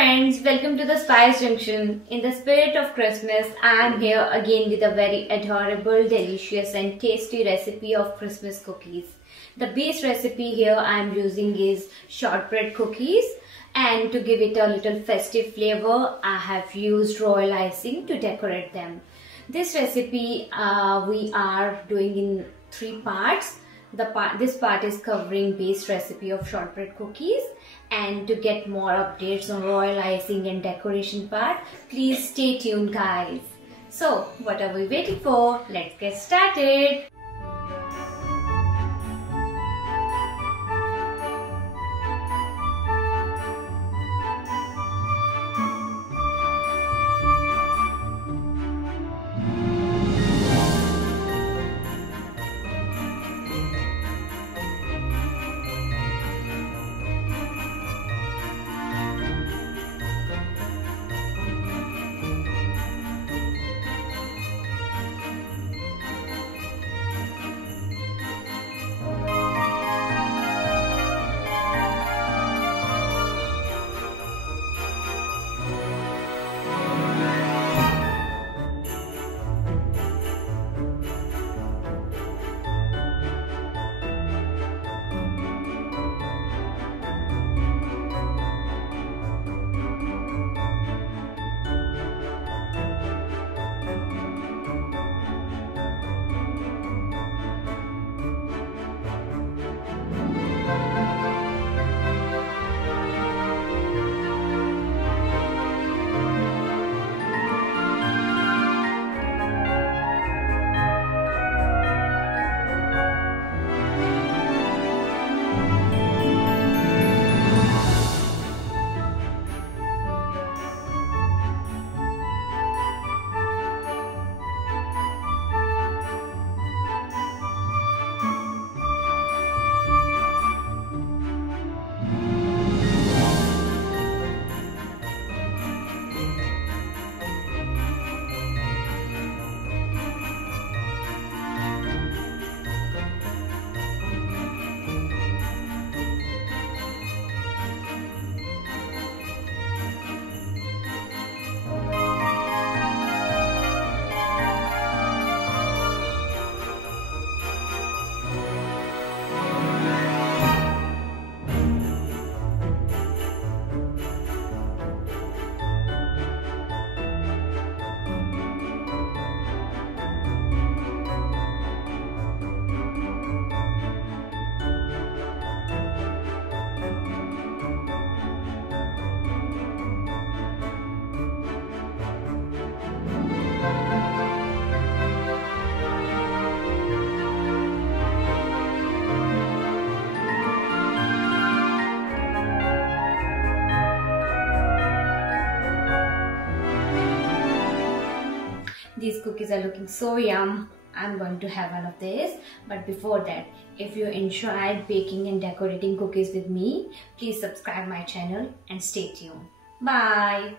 friends, welcome to the Spice Junction. In the spirit of Christmas, I am here again with a very adorable, delicious and tasty recipe of Christmas cookies. The base recipe here I am using is shortbread cookies, and to give it a little festive flavor, I have used royal icing to decorate them. This recipe we are doing in 3 parts. This part is covering base recipe of shortbread cookies, and to get more updates on royal icing and decoration part, please stay tuned guys. So what are we waiting for? Let's get started. These cookies are looking so yum. I'm going to have one of these. But before that, if you enjoyed baking and decorating cookies with me, please subscribe my channel and stay tuned. Bye.